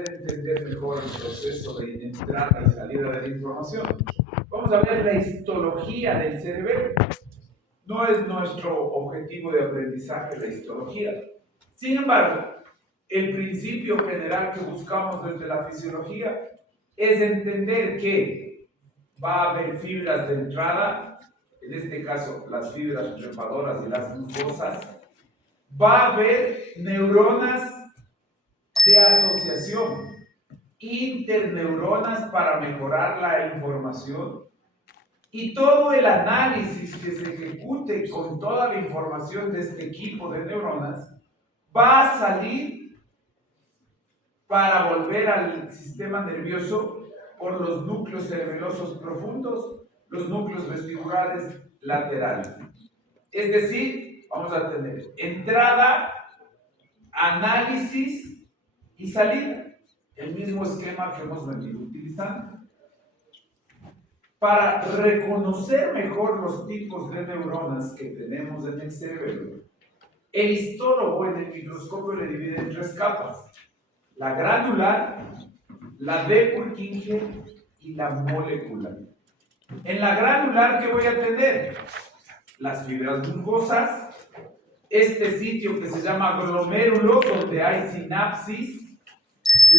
entender mejor el proceso de entrada y salida de la información. Vamos a ver la histología del cerebelo. No es nuestro objetivo de aprendizaje la histología. Sin embargo, el principio general que buscamos desde la fisiología es entender que va a haber fibras de entrada, en este caso las fibras trepadoras y las musgosas. Va a haber neuronas de asociación, interneuronas para mejorar la información, y todo el análisis que se ejecute con toda la información de este equipo de neuronas va a salir para volver al sistema nervioso por los núcleos cerebelosos profundos, los núcleos vestibulares laterales. Es decir, vamos a tener entrada, análisis y salida. El mismo esquema que hemos venido utilizando. Para reconocer mejor los tipos de neuronas que tenemos en el cerebro, el histólogo en el microscopio le divide en tres capas: la granular, la de Purkinje y la molecular. En la granular, ¿qué voy a tener? Las fibras musgosas, este sitio que se llama glomérulo, donde hay sinapsis,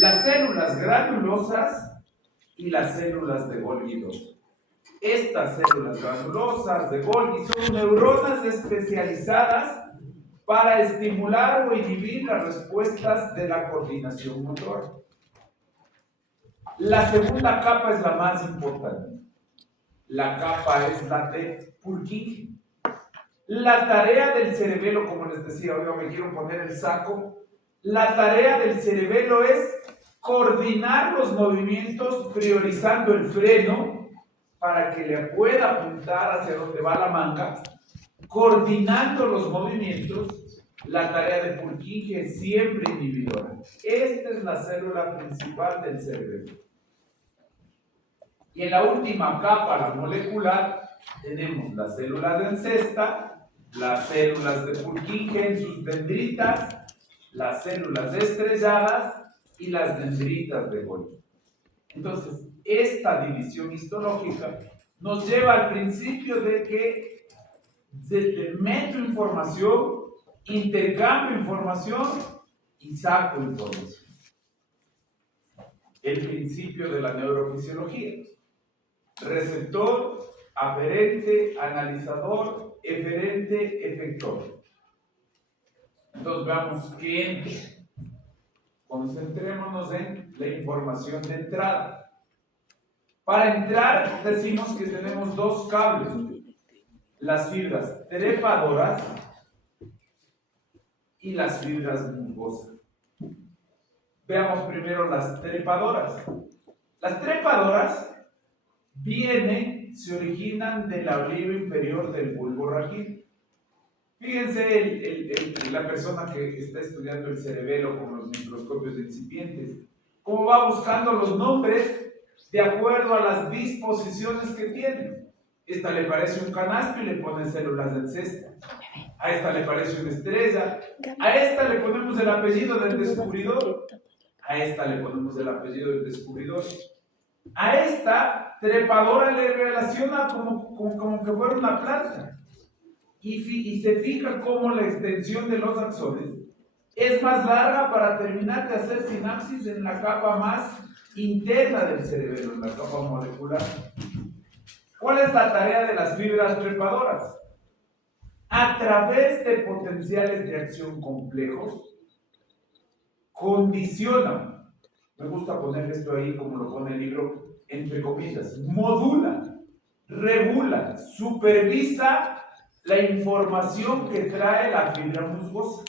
las células granulosas y las células de Golgi 2. Estas células granulosas de Golgi son neuronas especializadas para estimular o inhibir las respuestas de la coordinación motora. La segunda capa es la más importante. La capa es la de Purkinje. La tarea del cerebelo, como les decía, hoy me quiero poner el saco, la tarea del cerebelo es coordinar los movimientos priorizando el freno para que le pueda apuntar hacia donde va la manga, coordinando los movimientos. La tarea de Purkinje es siempre inhibidora. Esta es la célula principal del cerebro. Y en la última capa, la molecular, tenemos las células de encesta, las células de Purkinje en sus dendritas, las células estrelladas y las dendritas de Golgi. Entonces, esta división histológica nos lleva al principio de que meto información, intercambio información y saco información. El principio de la neurofisiología: receptor, aferente, analizador, eferente, efector. Entonces veamos qué entra. Concentrémonos en la información de entrada. Para entrar decimos que tenemos dos cables: las fibras trepadoras y las fibras musgosas. Veamos primero las trepadoras. Las trepadoras se originan del labelo inferior del bulbo raquídeo. Fíjense la persona que está estudiando el cerebelo con los microscopios incipientes, cómo va buscando los nombres de acuerdo a las disposiciones que tiene. Esta le parece un canasto y le pone células de encesta. A esta le parece una estrella. A esta le ponemos el apellido del descubridor. A esta le ponemos el apellido del descubridor. A esta trepadora le relaciona como que fuera una planta. Y se fija cómo la extensión de los axones es más larga para terminar de hacer sinapsis en la capa más interna del cerebro, en la capa molecular. ¿Cuál es la tarea de las fibras trepadoras? A través de potenciales de acción complejos, condicionan, me gusta poner esto ahí como lo pone el libro, entre comillas, modula, regula, supervisa la información que trae la fibra musgosa.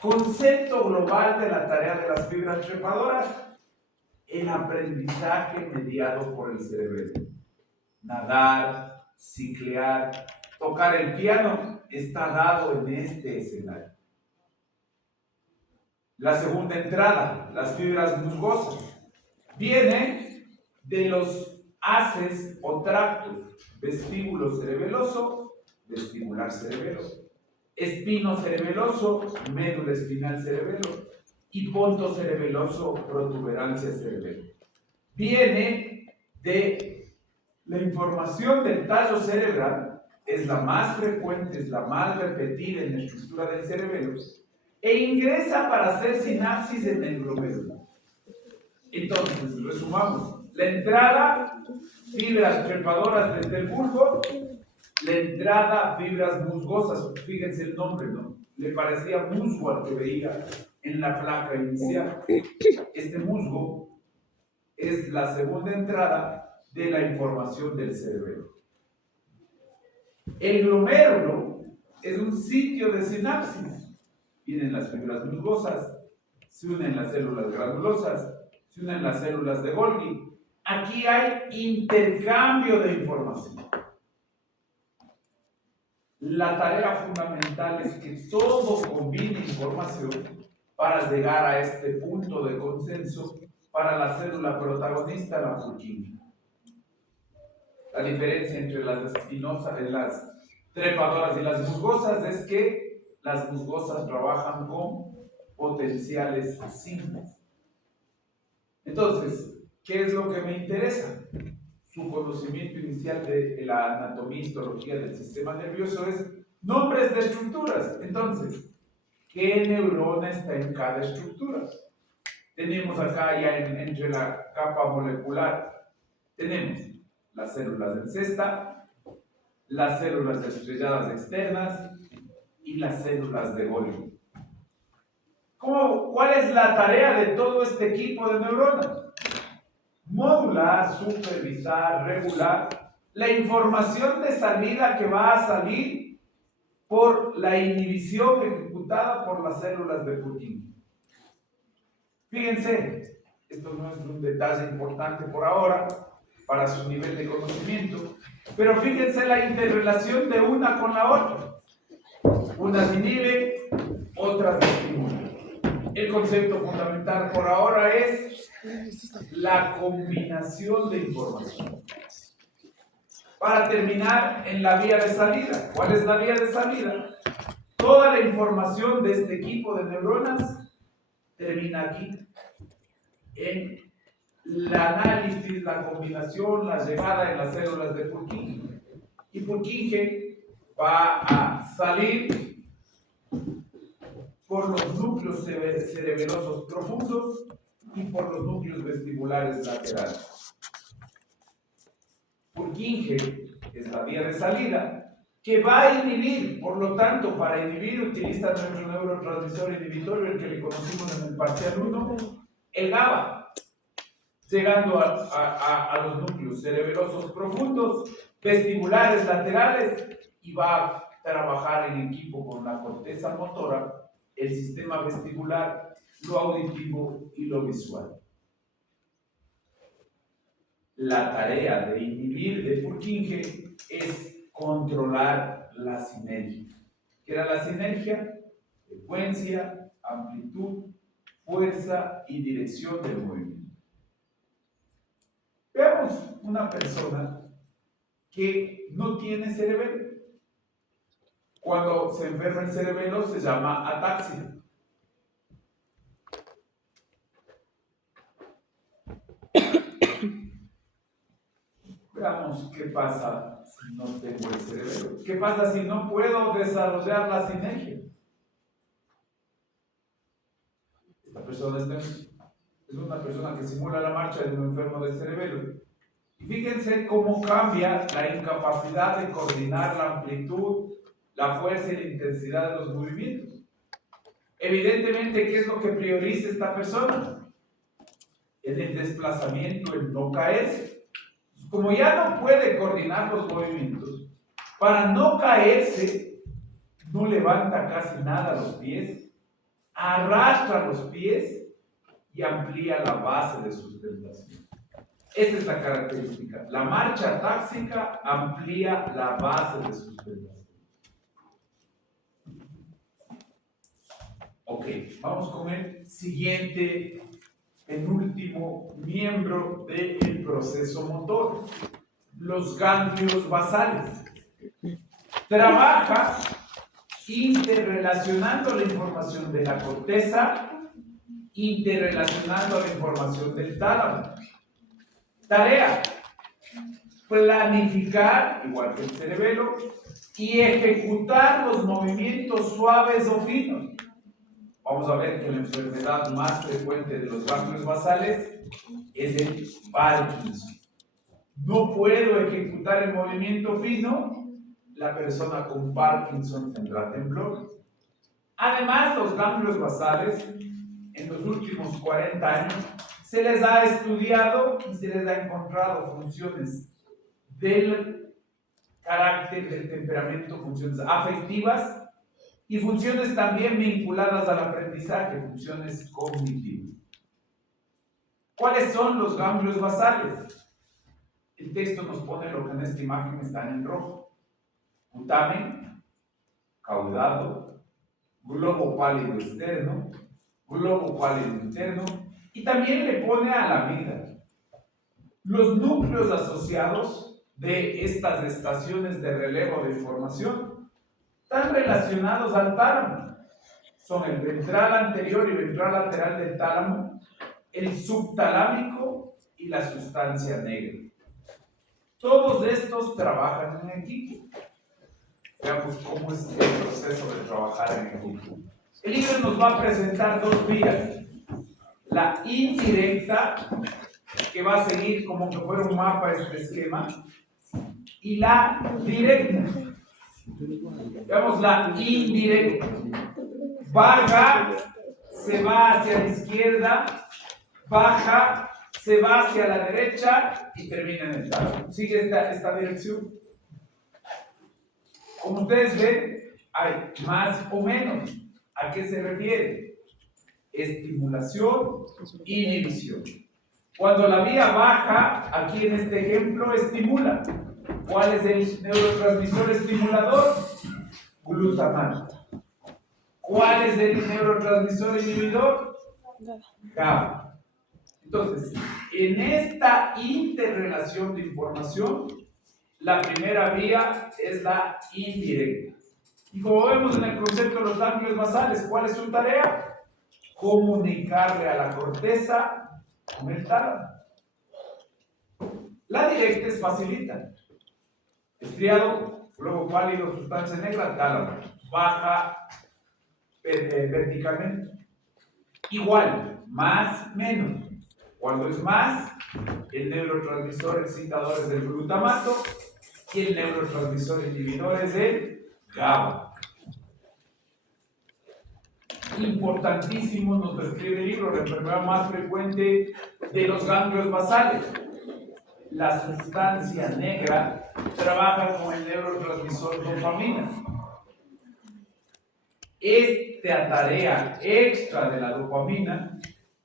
Concepto global de la tarea de las fibras trepadoras: el aprendizaje mediado por el cerebelo. Nadar, ciclear, tocar el piano está dado en este escenario. La segunda entrada, las fibras musgosas, viene de los haces o tractos: vestíbulo cerebeloso, vestibular cerebelo; espino cerebeloso, médula espinal cerebelo; y ponto cerebeloso, protuberancia cerebral. Viene de la información del tallo cerebral, es la más frecuente, es la más repetida en la estructura del cerebelo, e ingresa para hacer sinapsis en el glomérulo. Entonces, resumamos, la entrada, fibras trepadoras desde el bulbo, la entrada, fibras musgosas, fíjense el nombre, ¿no? Le parecía musgo al que veía en la placa inicial. Este musgo es la segunda entrada de la información del cerebro. El glomérulo es un sitio de sinapsis. Vienen las fibras musgosas, se unen las células granulosas, se unen las células de Golgi. Aquí hay intercambio de información. La tarea fundamental es que todo combine información para llegar a este punto de consenso para la célula protagonista, la Purkinje. La diferencia entre las espinosas, las trepadoras y las musgosas es que las musgosas trabajan con potenciales simples. Entonces, ¿qué es lo que me interesa? Su conocimiento inicial de la anatomía y histología del sistema nervioso es nombres de estructuras. Entonces, ¿qué neurona está en cada estructura? Tenemos acá ya entre la capa molecular, tenemos las células en cesta, las células estrelladas externas y las células de Golgi. ¿Cuál es la tarea de todo este equipo de neuronas? Modular, supervisar, regular la información de salida que va a salir por la inhibición ejecutada por las células de Purkinje. Fíjense, esto no es un detalle importante por ahora para su nivel de conocimiento, pero fíjense la interrelación de una con la otra. Unas inhiben, otras estimulan. El concepto fundamental por ahora es la combinación de información. Para terminar en la vía de salida. ¿Cuál es la vía de salida? Toda la información de este equipo de neuronas termina aquí, en el análisis, la combinación, la llegada en las células de Purkinje. Y Purkinje va a salir por los núcleos cerebelosos profundos y por los núcleos vestibulares laterales. Purkinje es la vía de salida que va a inhibir, por lo tanto, para inhibir utiliza nuestro neurotransmisor inhibitorio, el que le conocimos en el parcial 1, el GABA, llegando a los núcleos cerebelosos profundos, vestibulares laterales, y va a trabajar en equipo con la corteza motora, el sistema vestibular, lo auditivo y lo visual. La tarea de inhibir de Purkinje es controlar la sinergia. ¿Qué era la sinergia? Frecuencia, amplitud, fuerza y dirección del movimiento. Veamos una persona que no tiene cerebelo. Cuando se enferma el cerebelo se llama ataxia. Veamos qué pasa si no tengo el cerebelo. ¿Qué pasa si no puedo desarrollar la sinergia? Esta persona es una persona que simula la marcha de un enfermo del cerebelo. Y fíjense cómo cambia la incapacidad de coordinar la amplitud, la fuerza y la intensidad de los movimientos. Evidentemente, ¿qué es lo que prioriza esta persona? En el desplazamiento, el no caerse. Como ya no puede coordinar los movimientos, para no caerse, no levanta casi nada los pies, arrastra los pies y amplía la base de sustentación. Esa es la característica. La marcha atáxica amplía la base de sustentación. Ok, vamos con el siguiente, penúltimo miembro del proceso motor, los ganglios basales. Trabaja interrelacionando la información de la corteza interrelacionando la información del tálamo. Tarea: planificar, igual que el cerebelo, y ejecutar los movimientos suaves o finos. Vamos a ver que la enfermedad más frecuente de los ganglios basales es el Parkinson. No puedo ejecutar el movimiento fino, la persona con Parkinson tendrá temblor. Además, los ganglios basales, en los últimos 40 años, se les ha estudiado y se les ha encontrado funciones del carácter, del temperamento, funciones afectivas y funciones también vinculadas al aprendizaje, funciones cognitivas. ¿Cuáles son los ganglios basales? El texto nos pone lo que en esta imagen está en rojo: putamen, caudado, globo pálido externo, globo pálido interno, y también le pone a la amígdala. Los núcleos asociados de estas estaciones de relevo de información están relacionados al tálamo. Son el ventral anterior y ventral lateral del tálamo, el subtalámico y la sustancia negra. Todos estos trabajan en equipo. Veamos cómo es el proceso de trabajar en equipo. El libro nos va a presentar dos vías: la indirecta, que va a seguir como que fuera un mapa este esquema, y la directa. Veamos la indirecta. Baja, se va hacia la izquierda, baja, se va hacia la derecha y termina en el tálamo. Sigue esta dirección. Como ustedes ven, hay más o menos. ¿A qué se refiere? Estimulación, inhibición. Cuando la vía baja, aquí en este ejemplo, estimula. ¿Cuál es el neurotransmisor estimulador? Glutamato. ¿Cuál es el neurotransmisor inhibidor? GABA. Entonces, en esta interrelación de información, la primera vía es la indirecta. Y como vemos en el concepto de los ganglios basales, ¿cuál es su tarea? Comunicarle a la corteza con el tálamo. La directa es facilita. Estriado, globo pálido, sustancia negra, tálamo. Baja verticalmente. Igual, más, menos. Cuando es más, el neurotransmisor excitador es el glutamato y el neurotransmisor inhibidor es el GABA. Importantísimo, nos describe el libro, la enfermedad más frecuente de los ganglios basales. La sustancia negra trabaja con el neurotransmisor dopamina. Esta tarea extra de la dopamina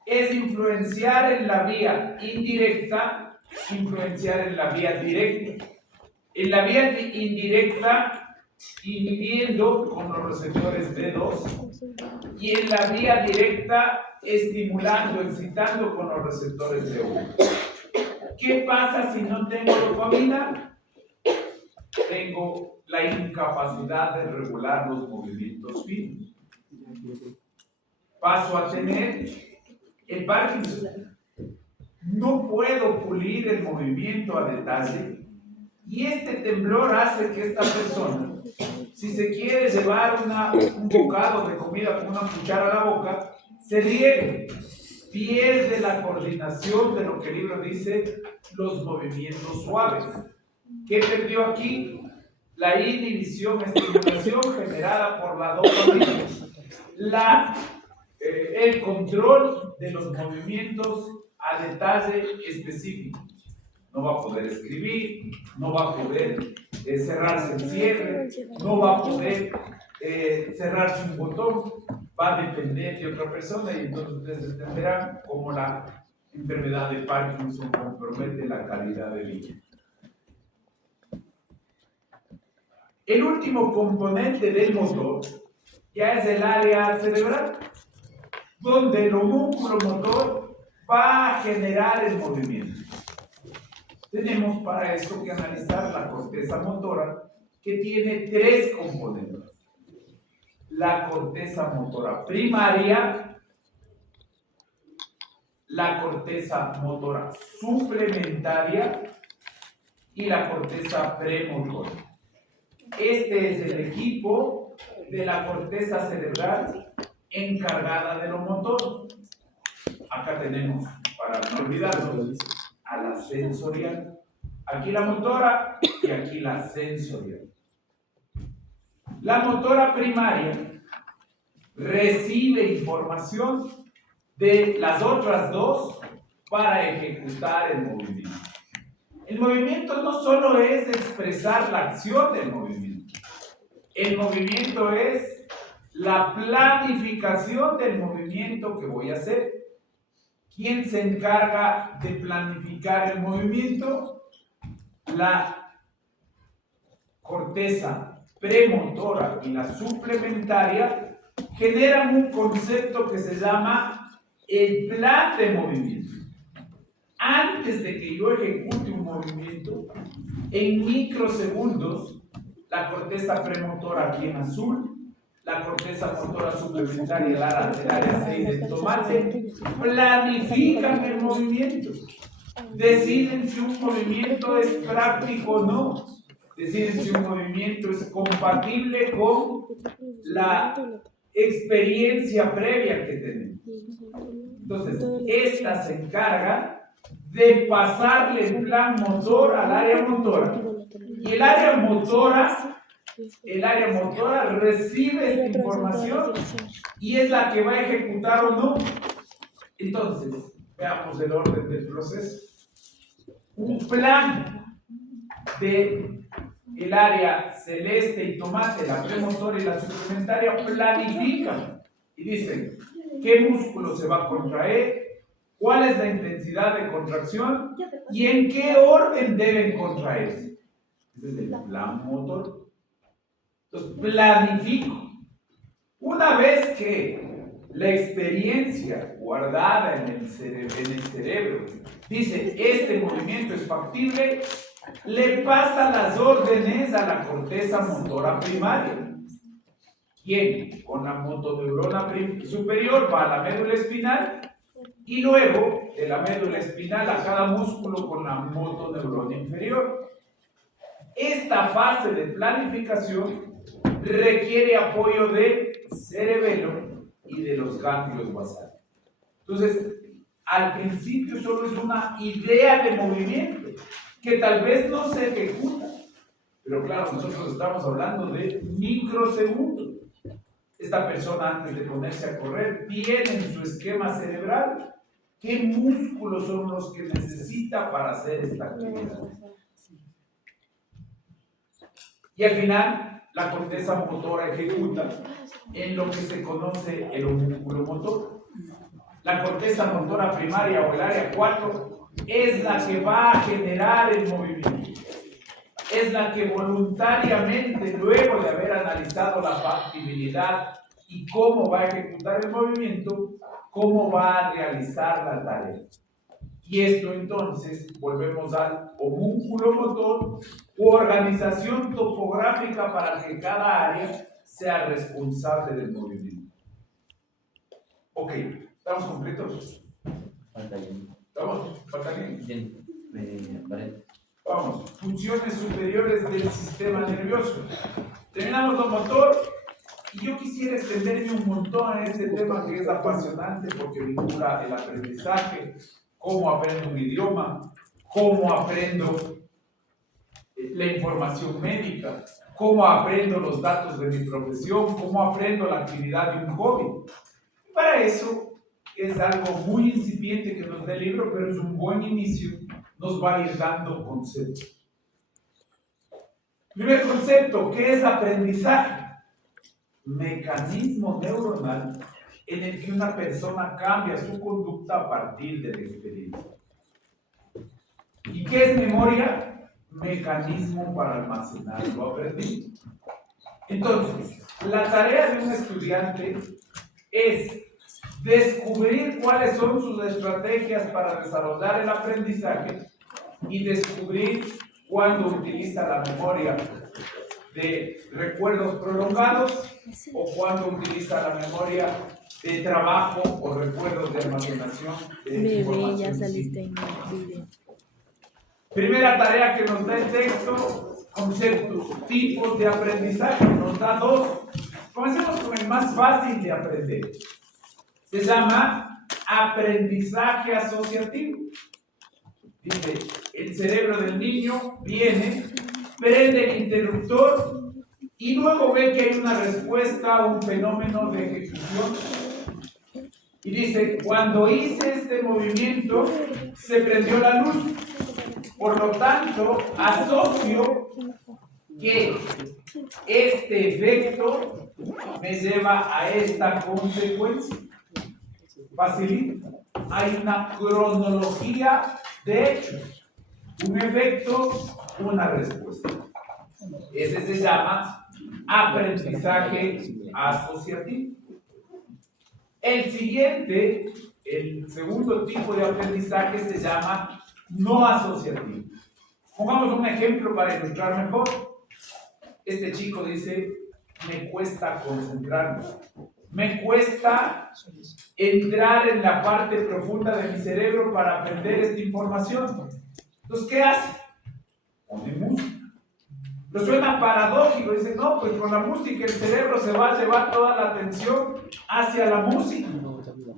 es influenciar en la vía indirecta, influenciar en la vía directa. En la vía indirecta, inhibiendo con los receptores D2, y en la vía directa, estimulando, excitando con los receptores D1. ¿Qué pasa si no tengo dopamina? Tengo la incapacidad de regular los movimientos finos. Paso a tener el Parkinson. No puedo pulir el movimiento a detalle y este temblor hace que esta persona, si se quiere llevar un bocado de comida con una cuchara a la boca, se riegue, pierde la coordinación de lo que el libro dice, los movimientos suaves. ¿Qué perdió aquí? La inhibición, estimulación generada por la dopamina. El control de los movimientos a detalle específico. No va a poder escribir, no va a poder cerrarse el cierre, no va a poder cerrarse un botón, va a depender de otra persona y entonces ustedes entenderán cómo la enfermedad de Parkinson compromete la calidad de vida. El último componente del motor ya es el área cerebral, donde el homúnculo motor va a generar el movimiento. Tenemos para esto que analizar la corteza motora, que tiene tres componentes. La corteza motora primaria, la corteza motora suplementaria y la corteza premotora. Este es el equipo de la corteza cerebral encargada de lo motor. Acá tenemos, para no olvidarnos, a la sensorial. Aquí la motora y aquí la sensorial. La motora primaria recibe información de las otras dos para ejecutar el movimiento. El movimiento no solo es expresar la acción del movimiento. El movimiento es la planificación del movimiento que voy a hacer. ¿Quién se encarga de planificar el movimiento? La corteza premotora y la suplementaria generan un concepto que se llama el plan de movimiento. Antes de que yo ejecute un movimiento, en microsegundos, la corteza premotora aquí en azul, la corteza motora suplementaria, el área 6 del tomate, planifican el movimiento. Deciden si un movimiento es práctico o no. Deciden si un movimiento es compatible con la experiencia previa que tenemos. Entonces, esta se encarga de pasarle el plan motor al área motora. Y el área motora recibe esta información y es la que va a ejecutar o no. Entonces, veamos el orden del proceso. Un plan de el área celeste y tomate, la premotora y la suplementaria, planifican y dicen qué músculo se va a contraer, cuál es la intensidad de contracción y en qué orden deben contraerse. Ese es el plan motor. Entonces, planifico. Una vez que la experiencia guardada en el cerebro dice, este movimiento es factible, le pasa las órdenes a la corteza motora primaria. ¿Quién? Con la motoneurona superior va a la médula espinal y luego de la médula espinal a cada músculo con la motoneurona inferior. Esta fase de planificación requiere apoyo del cerebelo y de los ganglios basales. Entonces, al principio solo es una idea de movimiento que tal vez no se ejecuta, pero claro, nosotros estamos hablando de microsegundos. Esta persona, antes de ponerse a correr, tiene en su esquema cerebral qué músculos son los que necesita para hacer esta actividad. Y al final, la corteza motora ejecuta en lo que se conoce el homúnculo motor. La corteza motora primaria o el área 4 es la que va a generar el movimiento. Es la que voluntariamente, luego de haber analizado la factibilidad y cómo va a ejecutar el movimiento, cómo va a realizar la tarea. Y esto entonces, volvemos al homúnculo motor u organización topográfica para que cada área sea responsable del movimiento. Ok, ¿estamos completos? Falta bien. ¿Estamos? ¿Falta bien? Bien. Vamos, funciones superiores del sistema nervioso. Terminamos lo motor y yo quisiera extenderme un montón a este tema que es apasionante porque vincula el aprendizaje, cómo aprendo un idioma, cómo aprendo la información médica, cómo aprendo los datos de mi profesión, cómo aprendo la actividad de un hobby. Para eso es algo muy incipiente que nos da el libro, pero es un buen inicio, nos va a ir dando conceptos. Primer concepto, ¿qué es aprendizaje? Mecanismo neuronal en el que una persona cambia su conducta a partir de la experiencia. ¿Y qué es memoria? Mecanismo para almacenar lo aprendido. Entonces, la tarea de un estudiante es descubrir cuáles son sus estrategias para desarrollar el aprendizaje y descubrir cuándo utiliza la memoria de recuerdos prolongados o cuando utiliza la memoria de trabajo o recuerdos de almacenación de Bebé, información ya saliste simple. en el video. Primera tarea que nos da el texto, conceptos, tipos de aprendizaje. Nos da dos. Comencemos con el más fácil de aprender. Se llama aprendizaje asociativo. Dice, el cerebro del niño viene, prende el interruptor y luego ve que hay una respuesta a un fenómeno de ejecución. Y dice, cuando hice este movimiento, se prendió la luz. Por lo tanto, asocio que este efecto me lleva a esta consecuencia. Facilito. Hay una cronología de hechos. Un efecto, una respuesta. Ese se llama aprendizaje asociativo. El siguiente, el segundo tipo de aprendizaje se llama no asociativo. Pongamos un ejemplo para ilustrar mejor. Este chico dice, me cuesta concentrarme. Me cuesta entrar en la parte profunda de mi cerebro para aprender esta información. Entonces, ¿qué hace? Pone música. Lo suena paradójico. Dice, no, pues con la música el cerebro se va a llevar toda la atención hacia la música.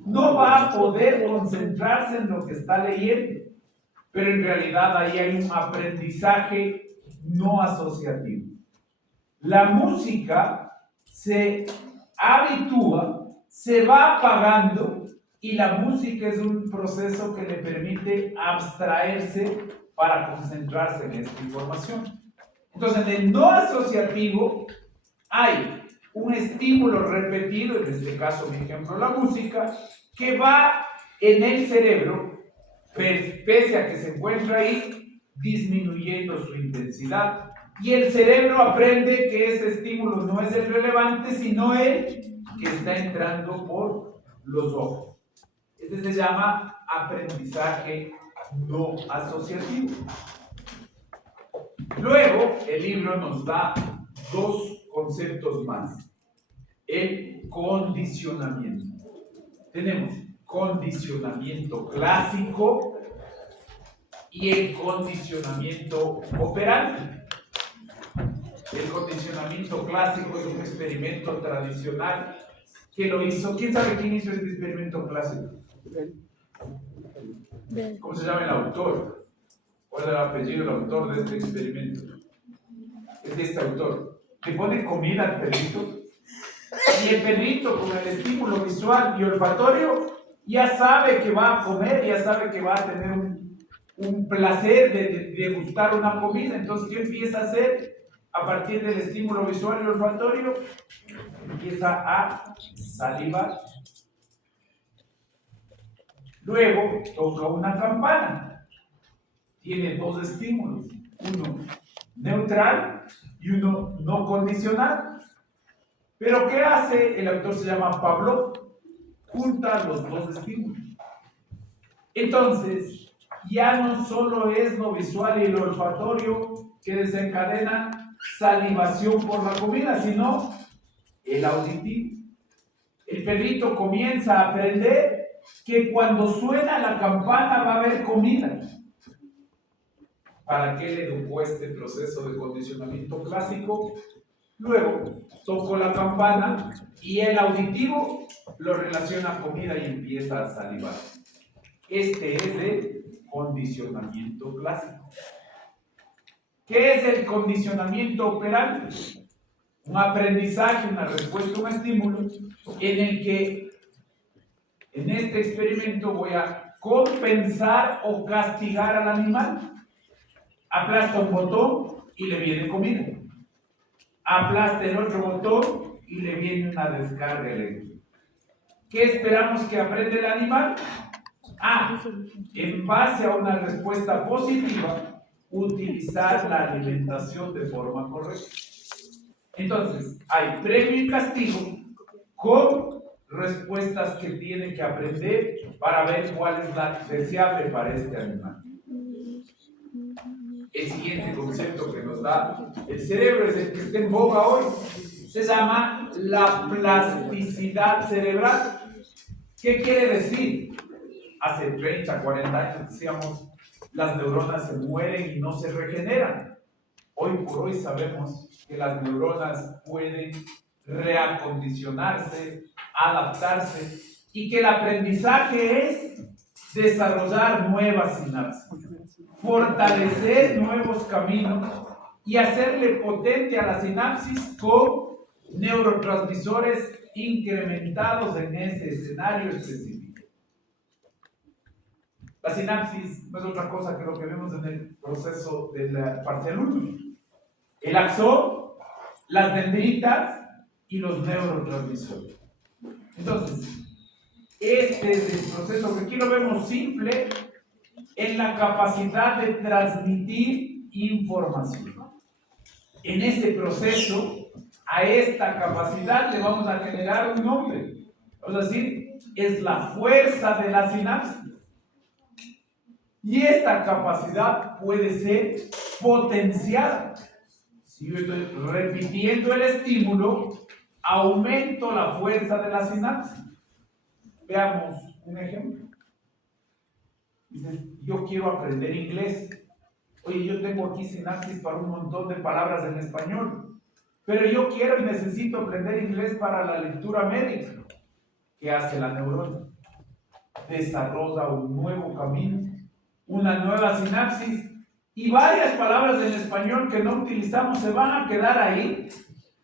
No va a poder concentrarse en lo que está leyendo. Pero en realidad ahí hay un aprendizaje no asociativo. La música se habitúa, se va apagando y la música es un proceso que le permite abstraerse para concentrarse en esta información. Entonces, en el no asociativo hay un estímulo repetido, en este caso, mi ejemplo, la música, que va en el cerebro, pese a que se encuentra ahí, disminuyendo su intensidad. Y el cerebro aprende que ese estímulo no es el relevante, sino el que está entrando por los ojos. Este se llama aprendizaje no asociativo. Luego, el libro nos da dos conceptos más. El condicionamiento. Tenemos condicionamiento clásico y el condicionamiento operante. El condicionamiento clásico es un experimento tradicional que lo hizo. ¿Quién sabe quién hizo este experimento clásico? ¿Cómo se llama el autor? ¿Cuál es el apellido del autor de este experimento? Es de este autor. Le pone comida al perrito y el perrito con el estímulo visual y olfatorio ya sabe que va a comer, ya sabe que va a tener un placer de degustar una comida. Entonces, ¿qué empieza a hacer? A partir del estímulo visual y olfatorio, empieza a salivar. Luego toca una campana. Tiene dos estímulos, uno neutral y uno no condicional. Pero ¿qué hace? El autor se llama Pavlov. Junta los dos estímulos. Entonces, ya no solo es lo visual y lo olfatorio que desencadena salivación por la comida, sino el auditivo. El perrito comienza a aprender que cuando suena la campana va a haber comida. ¿Para qué le educó este proceso de condicionamiento clásico? Luego tocó la campana y el auditivo lo relaciona a comida y empieza a salivar. Este es el condicionamiento clásico. ¿Qué es el condicionamiento operante? Un aprendizaje, una respuesta a un estímulo en el que en este experimento voy a compensar o castigar al animal. Aplasta un botón y le viene comida. Aplasta el otro botón y le viene una descarga eléctrica. ¿Qué esperamos que aprenda el animal? En base a una respuesta positiva, utilizar la alimentación de forma correcta. Entonces, hay premio y castigo con respuestas que tiene que aprender para ver cuál es la deseable para este animal. El siguiente concepto que nos da el cerebro es el que está en boga hoy. Se llama la plasticidad cerebral. ¿Qué quiere decir? Hace 30, 40 años decíamos, las neuronas se mueren y no se regeneran. Hoy por hoy sabemos que las neuronas pueden reacondicionarse, adaptarse, y que el aprendizaje es desarrollar nuevas sinapsis, fortalecer nuevos caminos y hacerle potente a la sinapsis con neurotransmisores incrementados en ese escenario específico. La sinapsis no es otra cosa que lo que vemos en el proceso del parcial 1. El axón, las dendritas y los neurotransmisores. Entonces, este es el proceso que aquí lo vemos simple en la capacidad de transmitir información. En ese proceso, a esta capacidad le vamos a generar un nombre. Vamos a decir, es la fuerza de la sinapsis. Y esta capacidad puede ser potenciada. Si yo estoy repitiendo el estímulo, aumento la fuerza de la sinapsis. Veamos un ejemplo. Dices, yo quiero aprender inglés. Oye, yo tengo aquí sinapsis para un montón de palabras en español, pero yo quiero y necesito aprender inglés para la lectura médica. ¿Qué hace la neurona? Desarrolla un nuevo camino, una nueva sinapsis, y varias palabras en español que no utilizamos se van a quedar ahí,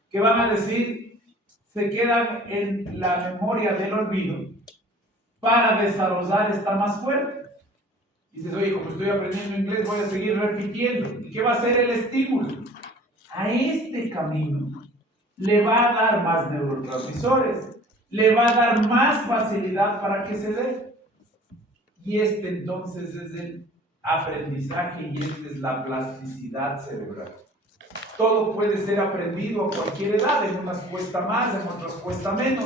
que van a decir, se quedan en la memoria del olvido para desarrollar esta más fuerte. Dices, oye, como estoy aprendiendo inglés, voy a seguir repitiendo. ¿Y qué va a ser el estímulo? A este camino le va a dar más neurotransmisores, le va a dar más facilidad para que se dé. Y este entonces es el aprendizaje y esta es la plasticidad cerebral. Todo puede ser aprendido a cualquier edad, en unas cuesta más, en otras cuesta menos,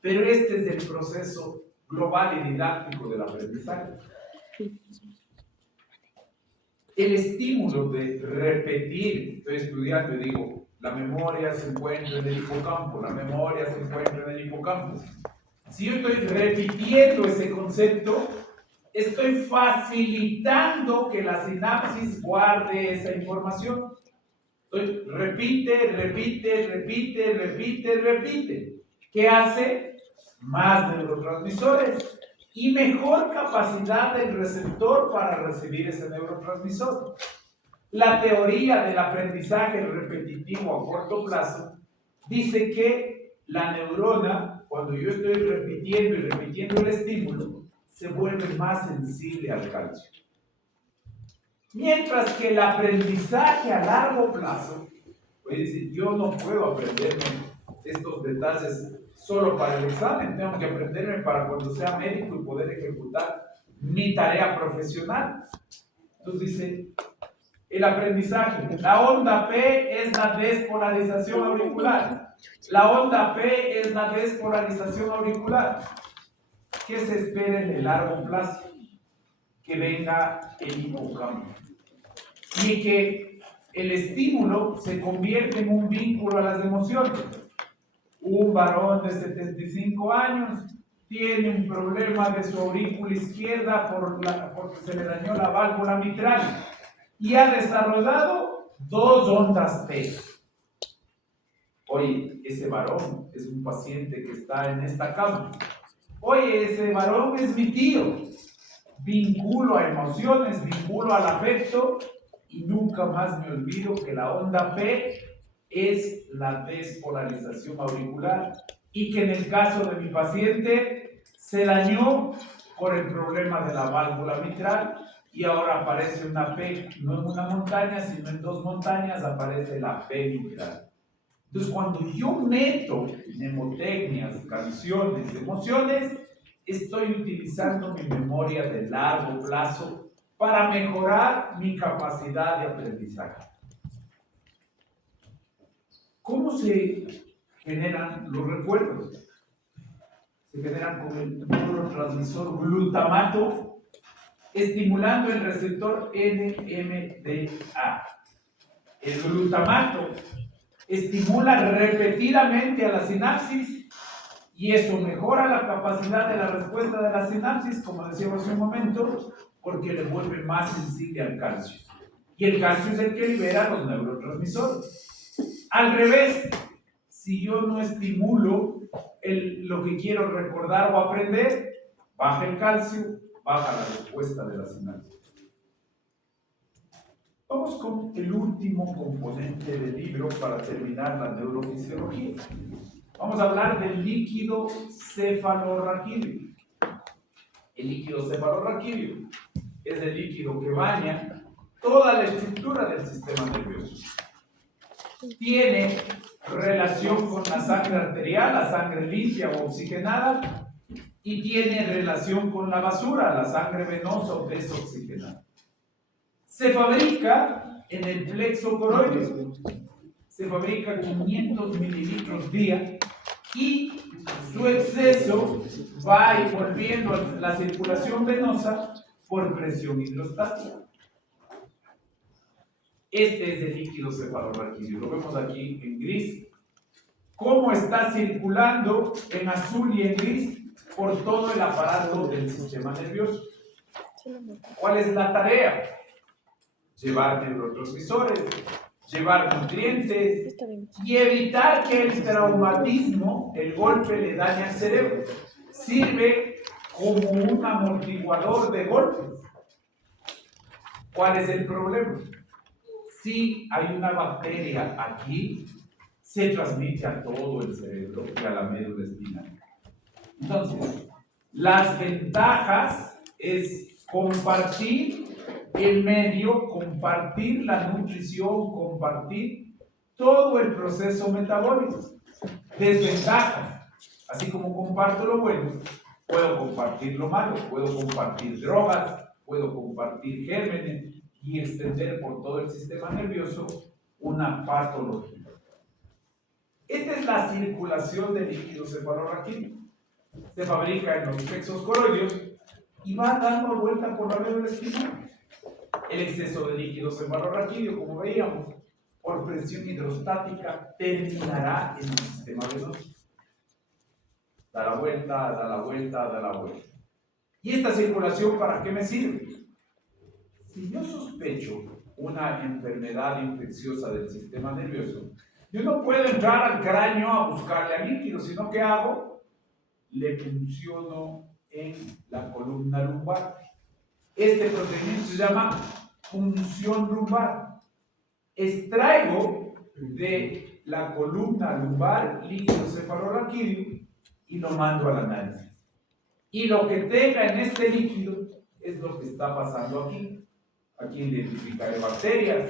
pero este es el proceso global y didáctico del aprendizaje. El estímulo de repetir, estoy estudiando y digo, la memoria se encuentra en el hipocampo, la memoria se encuentra en el hipocampo. Si yo estoy repitiendo ese concepto, estoy facilitando que la sinapsis guarde esa información. Entonces, repite. ¿Qué hace? Más neurotransmisores y mejor capacidad del receptor para recibir ese neurotransmisor. La teoría del aprendizaje repetitivo a corto plazo dice que la neurona, cuando yo estoy repitiendo y repitiendo el estímulo, se vuelve más sensible al calcio. Mientras que el aprendizaje a largo plazo, puede decir, yo no puedo aprenderme estos detalles solo para el examen, tengo que aprenderme para cuando sea médico y poder ejecutar mi tarea profesional. Entonces dice, el aprendizaje, la onda P es la despolarización auricular. La onda P es la despolarización auricular. ¿Qué se espera en el largo plazo? Que venga el hipocampo y que el estímulo se convierta en un vínculo a las emociones. Un varón de 75 años tiene un problema de su aurícula izquierda porque se le dañó la válvula mitral y ha desarrollado 2 ondas P. Oye, ese varón es un paciente que está en esta cama. Oye, ese varón es mi tío. Vinculo a emociones, vinculo al afecto y nunca más me olvido que la onda P es la despolarización auricular y que en el caso de mi paciente se dañó por el problema de la válvula mitral y ahora aparece una P, no en una montaña, sino en 2 montañas aparece la P mitral. Entonces, cuando yo meto mnemotecnias, canciones, emociones, estoy utilizando mi memoria de largo plazo para mejorar mi capacidad de aprendizaje. ¿Cómo se generan los recuerdos? Se generan con el neurotransmisor glutamato. estimulando el receptor NMDA. El glutamato estimula repetidamente a la sinapsis y eso mejora la capacidad de la respuesta de la sinapsis, como decíamos hace un momento, porque le vuelve más sensible al calcio. Y el calcio es el que libera los neurotransmisores. Al revés, si yo no estimulo lo que quiero recordar o aprender, baja el calcio, baja la respuesta de la sinapsis. Vamos con el último componente del libro para terminar la neurofisiología. Vamos a hablar del líquido cefalorraquídeo. El líquido cefalorraquídeo es el líquido que baña toda la estructura del sistema nervioso. Tiene relación con la sangre arterial, la sangre limpia o oxigenada, y tiene relación con la basura, la sangre venosa o desoxigenada. Se fabrica en el plexo coroideo. Se fabrica 500 mililitros día y su exceso va envolviendo la circulación venosa por presión hidrostática. Este es el líquido cefalorraquídeo. Lo vemos aquí en gris. ¿Cómo está circulando en azul y en gris? Por todo el aparato del sistema nervioso. ¿Cuál es la tarea? Llevar neurotransmisores, llevar nutrientes y evitar que el traumatismo, el golpe, le dañe al cerebro. Sirve como un amortiguador de golpes. ¿Cuál es el problema? Si hay una bacteria aquí, se transmite a todo el cerebro y a la médula espinal. Entonces, las ventajas es compartir el medio, compartir la nutrición, compartir todo el proceso metabólico. Desventajas, así como comparto lo bueno, puedo compartir lo malo, puedo compartir drogas, puedo compartir gérmenes y extender por todo el sistema nervioso una patología. Esta es la circulación del líquido cefalorraquídeo. Se fabrica en los plexos coroideos y va dando vuelta por la médula espinal. El exceso de líquido cefalorraquídeo, como veíamos, por presión hidrostática, terminará en el sistema venoso. Da la vuelta, da la vuelta, da la vuelta. ¿Y esta circulación para qué me sirve? Si yo sospecho una enfermedad infecciosa del sistema nervioso, yo no puedo entrar al cráneo a buscarle al líquido, sino ¿qué hago? Le punciono en la columna lumbar. Este procedimiento se llama punción lumbar. Extraigo de la columna lumbar líquido cefalorraquídeo y lo mando al análisis. Y lo que tenga en este líquido es lo que está pasando aquí. Aquí identificaré bacterias,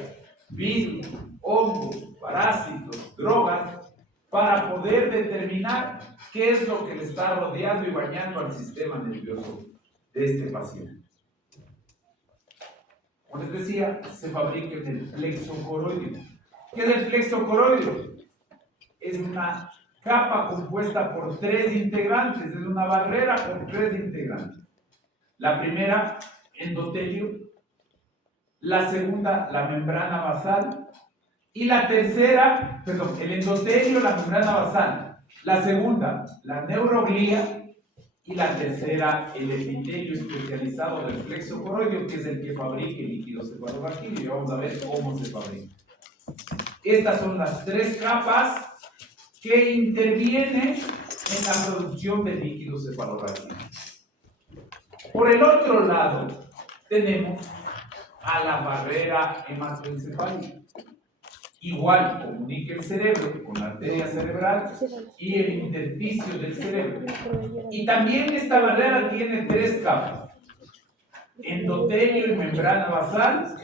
virus, hongos, parásitos, drogas, para poder determinar qué es lo que le está rodeando y bañando al sistema nervioso de este paciente. Como les decía, se fabrica en el plexo coroideo. ¿Qué es el plexo coroideo? Es una capa compuesta por 3 integrantes, es una barrera con 3 integrantes. La primera, endotelio. La segunda, la membrana basal. Y la tercera, el endotelio, la membrana basal. La segunda, la neuroglía. Y la tercera, el epitelio especializado del plexo coroideo, que es el que fabrica el líquido cefalorraquídeo. Y vamos a ver cómo se fabrica. Estas son las 3 capas que intervienen en la producción del líquido cefalorraquídeo. Por el otro lado, tenemos a la barrera hematoencefálica. Igual comunica el cerebro con la arteria cerebral y el intersticio del cerebro. Y también esta barrera tiene 3 capas: endotelio y membrana basal,